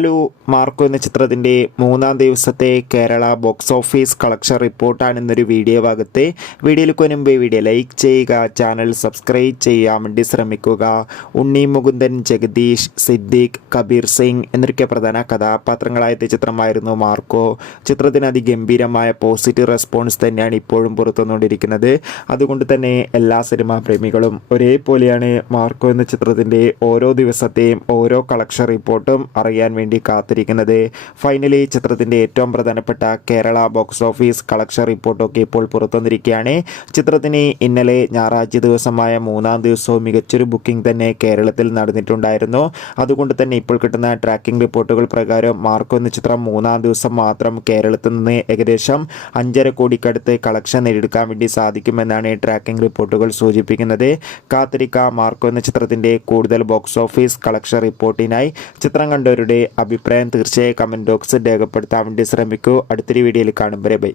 Hello Marco എന്ന ചിത്രത്തിന്റെ മൂന്നാം ദിവസത്തെ കേരള ബോക്സ് ഓഫീസ് കളക്ഷൻ റിപ്പോർട്ടാണ് ഇന്നൊരു വീഡിയോ ഭാഗത്തെ. വീഡിയോയിലേക്ക് മുൻപ് വീഡിയോ ലൈക്ക് ചെയ്യുക ചാനൽ സബ്സ്ക്രൈബ് ചെയ്യാൻ വേണ്ടി ശ്രമിക്കുക. ഉണ്ണി മുകുന്ദൻ ജഗദീഷ് സിദ്ദീഖ് കബീർ സിംഗ് എന്നൊക്കെ പ്രധാന കഥാപാത്രങ്ങളായ ചിത്രമായിരുന്നു മാർക്കോ. ചിത്രത്തിന് അതിഗംഭീരമായ പോസിറ്റീവ് റെസ്പോൺസ് തന്നെയാണ് ഇപ്പോഴും പുറത്തുവന്നുകൊണ്ടിരിക്കുന്നത്. അതുകൊണ്ട് തന്നെ എല്ലാ സിനിമാ പ്രേമികളും ഒരേപോലെയാണ് മാർക്കോ എന്ന ചിത്രത്തിന്റെ ഓരോ ദിവസത്തെയും ഓരോ കളക്ഷൻ റിപ്പോർട്ടും അറിയാൻ വേണ്ടി കാത്തിരിക്കുന്നത്. ഫൈനലി ചിത്രത്തിന്റെ ഏറ്റവും പ്രധാനപ്പെട്ട കേരള ബോക്സ് ഓഫീസ് കളക്ഷൻ റിപ്പോർട്ടൊക്കെ ഇപ്പോൾ പുറത്തുവന്നിരിക്കുകയാണ്. ചിത്രത്തിന് ഇന്നലെ ഞായറാഴ്ച ദിവസമായ മൂന്നാം ദിവസവും മികച്ചൊരു ബുക്കിംഗ് തന്നെ കേരളത്തിൽ നടന്നിട്ടുണ്ടായിരുന്നു. അതുകൊണ്ട് തന്നെ ഇപ്പോൾ കിട്ടുന്ന ട്രാക്കിംഗ് റിപ്പോർട്ടുകൾ പ്രകാരം മാർക്കോ എന്ന ചിത്രം മൂന്നാം ദിവസം മാത്രം കേരളത്തിൽ നിന്ന് ഏകദേശം അഞ്ചര കോടിക്കടുത്ത് കളക്ഷൻ നേടിയെടുക്കാൻ വേണ്ടി സാധിക്കുമെന്നാണ് ട്രാക്കിംഗ് റിപ്പോർട്ടുകൾ സൂചിപ്പിക്കുന്നത്. കാത്തിരിക്ക മാർക്കോ എന്ന ചിത്രത്തിന്റെ കൂടുതൽ ബോക്സ് ഓഫീസ് കളക്ഷൻ റിപ്പോർട്ടിനായി ചിത്രം കണ്ടവരുടെ അഭിപ്രായം തീർച്ചയായും കമന്റ് ബോക്സിൽ രേഖപ്പെടുത്താൻ വേണ്ടി ശ്രമിക്കൂ. അടുത്തൊരു വീഡിയോയിൽ കാണും. വരെ ബൈ